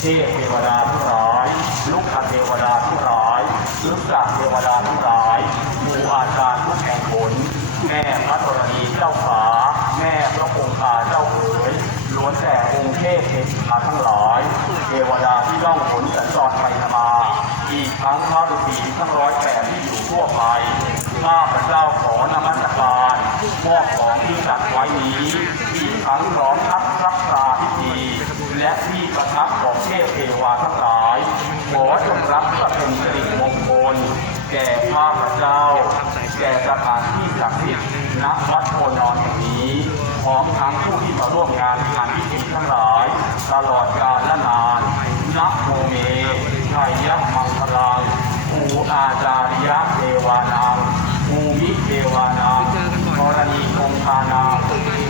เทพเทวดาทั้งหลายลูกคเทวดาทั้งหลายลูกเทวดาทั้งหลายมู่อาจารย์ทุกแห่งผล แม่พระธรณีเจ้าขาแม่พระองค์ขาเจ้าเอ๋ยล้วนแต่องค์เทพเทวดาทั้งหลายเทวดาที่ล่องหนสัญจรไปมา อีกทั้งพระฤาษีทั้งร้อยแปดที่อยู่ทั่วไปข้าพระเจ้าขอนมัสการมอบของที่จัดไว้นี้อีกทั้งร้อมทัพรับปราพิธีและที่ประทับของ ทพเทวาทั้งหลาย ขอจงรับเพื่อเป็นสิริมงคล แก่ข้าพเจ้า แก่สถานที่ศักดิ์สิทธิ์ณวัดโพนอนแห่งนี้ พร้อมทั้งผู้ที่มาร่วมงานงานพิธีทั้งหลาย ตลอดกาลและนานนักโมเมชัยมังคลังภูอาจาริยเทวานังภูมิเทวานังกรณีคงคานังเทวา